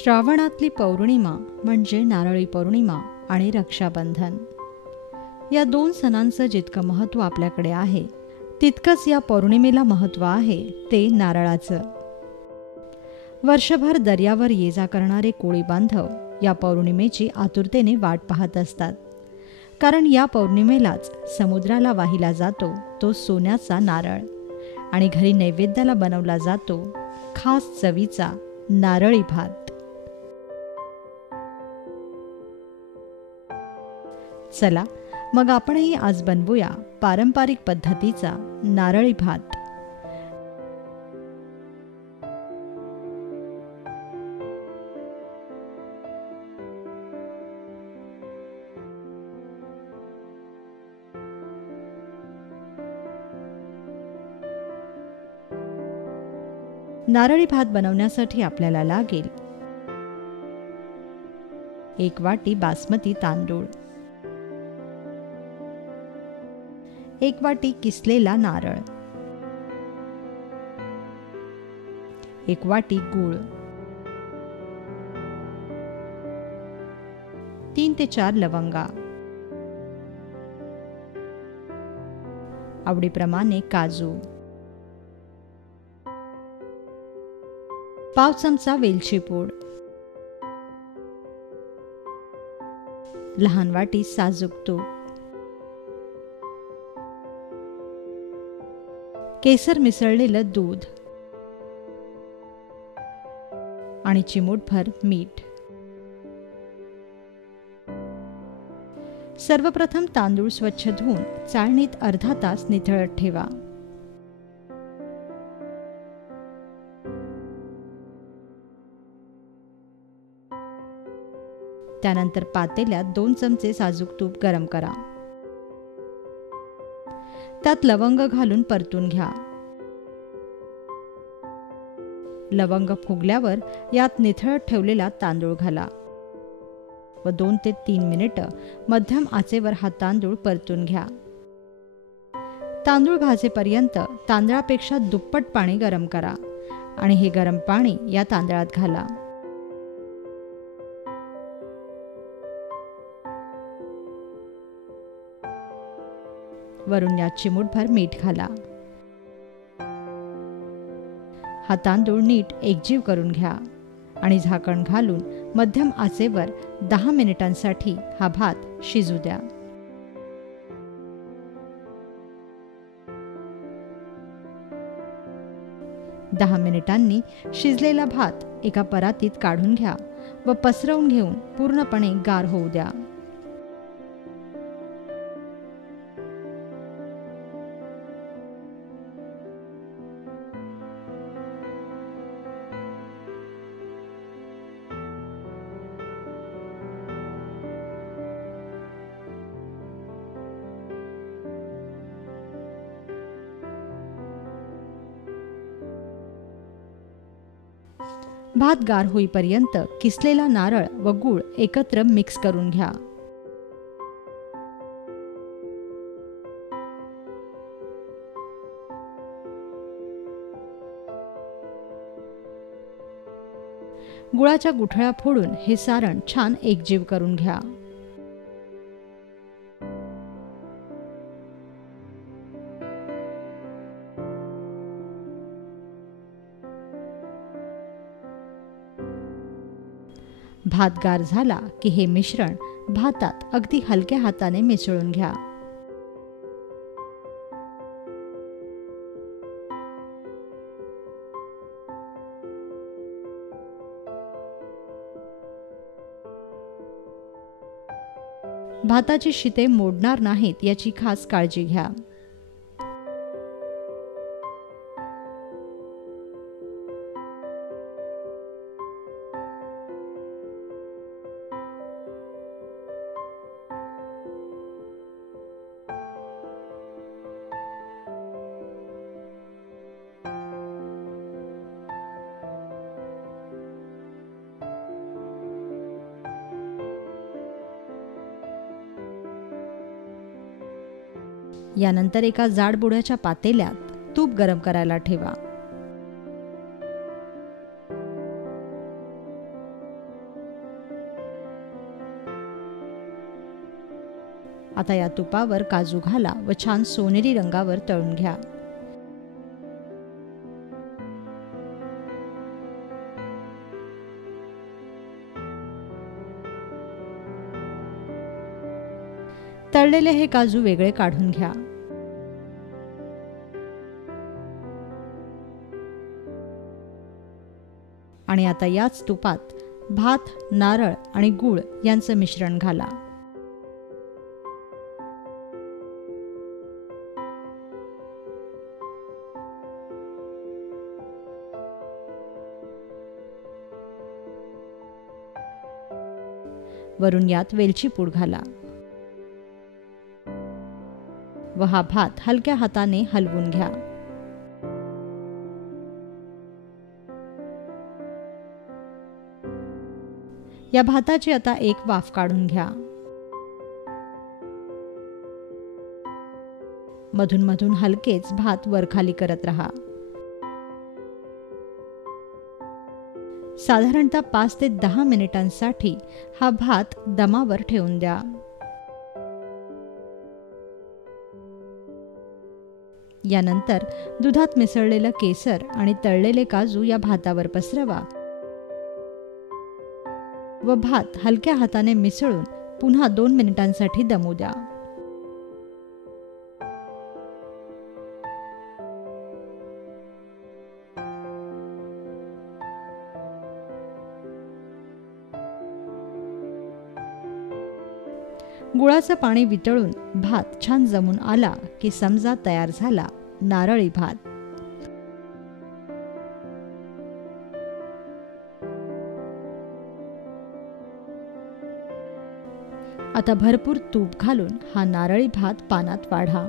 श्रावणातली पौर्णिमा म्हणजे नारळी पौर्णिमा आणि रक्षाबंधन. या दोन सणांचं जितकं महत्त्व आपल्याकडे आहे तितकंच या पौर्णिमेला महत्त्व आहे ते नारळाचं. वर्षभर दर्यावर ये जा करणारे कोळी बांधव या पौर्णिमेची आतुरतेने वाट पाहत असतात. कारण या पौर्णिमेलाच समुद्राला वाहिला जातो तो सोन्याचा नारळ आणि घरी नैवेद्याला बनवला जातो खास चवीचा नारळी भात. चला मग आपणही आज बनवूया पारंपरिक पद्धतीचा नारळी भात. नारळी भात बनवण्यासाठी आपल्याला लागेल 1 वाटी बासमती तांदूळ, 1 वाटी किसलेला नारळ, 1 वाटी गूळ, 3 ते 4 लवंगा, आवडीप्रमाणे काजू, पाव चमचा वेलची पूड, लहान वाटी साजूक तूप, केसर मिसळलेलं दूध आणि चिमूटभर मीठ. सर्वप्रथम तांदूळ स्वच्छ धुवून चाळणीत अर्धा तास निथळत ठेवा. त्यानंतर पातेल्यात 2 चमचे साजूक तूप गरम करा. त्यात लवंग घालून परतून घ्या. लवंग फुगल्यावर यात निथळत ठेवलेला तांदूळ घाला व 2 ते 3 मिनिटं मध्यम आचेवर हा तांदूळ परतून घ्या. तांदूळ भाजेपर्यंत तांदळापेक्षा दुप्पट पाणी गरम करा आणि हे गरम पाणी या तांदळात घाला. वरून यात चिमूटभर मीठ घाला. हा तांदूळ नीट एकजीव करून घ्या आणि झाकण घालून मध्यम आचेवर 10 मिनिटांसाठी हा भात शिजू द्या. दहा मिनिटांनी शिजलेला भात एका परातीत काढून घ्या व पसरवून घेऊन पूर्णपणे गार होऊ द्या. भात गार होईपर्यंत किसलेला नारळ व गूळ एकत्र मिक्स करून घ्या. गुळाच्या गुठळ्या फोडून हे सारण छान एकजीव करून घ्या. भात गार झाला की हे मिश्रण भातात अगदी हलक्या हाताने मिसळून घ्या. भाताची शिते मोडणार नाहीत याची खास काळजी घ्या. यानंतर एका जाडबुडाच्या पातेल्यात तूप गरम करायला ठेवा. आता या तुपावर काजू घाला व छान सोनेरी रंगावर तळून घ्या. तळलेले हे काजू वेगळे काढून घ्या. आणि आता याच तुपात भात, नारळ आणि गूळ यांचं मिश्रण घाला. वरून यात वेलची पूड घाला व हा भात हलक्या हाताने हलवून घ्या. या भाताची आता एक वाफ काढून घ्या. मधून मधून हलकेच भात वरखाली करत रहा. साधारणतः 5 ते 10 मिनिटांसाठी हा भात दमावर ठेवून द्या. यानंतर दुधात मिसळलेलं केसर आणि तळलेले काजू या भातावर पसरवा व भात हलक्या हाताने मिसळून पुन्हा 2 मिनिटांसाठी दमू द्या. गुळाचं पाणी वितळून भात छान जमून आला की समजा तयार झाला नारळी भात. आता भरपूर तूप घालून हा नारळी भात पानात वाढा.